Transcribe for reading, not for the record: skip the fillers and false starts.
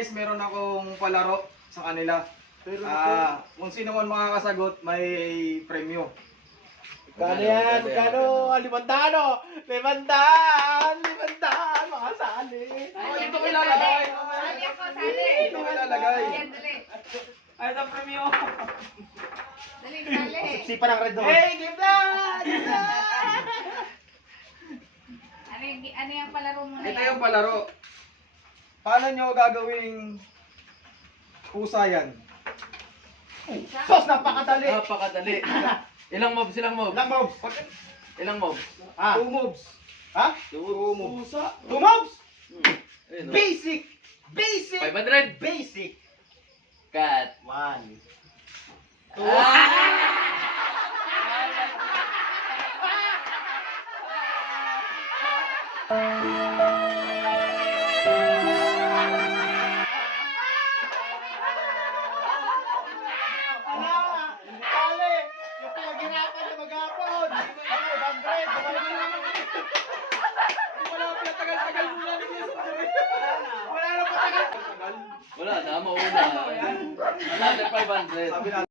guys, meron akong palaro sa kanila. Kung sino man makakasagot, may premyo. Kano yan? Kano? 500! 500! 500! Makasali! Oh, ito ko ilalagay. Sali ako, sali. Ito ko ilalagay. Yan, dali. Ay, ito premyo. Dali, sali. Sipa ng red horse. Hey, give that! Ano yung palaro mo na Ito yan? yung palaro. Paano nyo gagawing pusa yan? Sos, napakadali! Napakadali. Ilang mobs? Ilang mobs? Ilang mobs? Ilang mobs? Ah, 2 moves. ha? 2 moves. Pusa. 2 mobs? Ayun, no? Basic! Basic! 500. Basic! Cut. 1. Kali! Yung pinaghirapan na maghapon! Ano, 100! Wala pa tagal-tagal muna nila sa Wala na patagal! Wala na, mauna. Another 500. Sabi natin.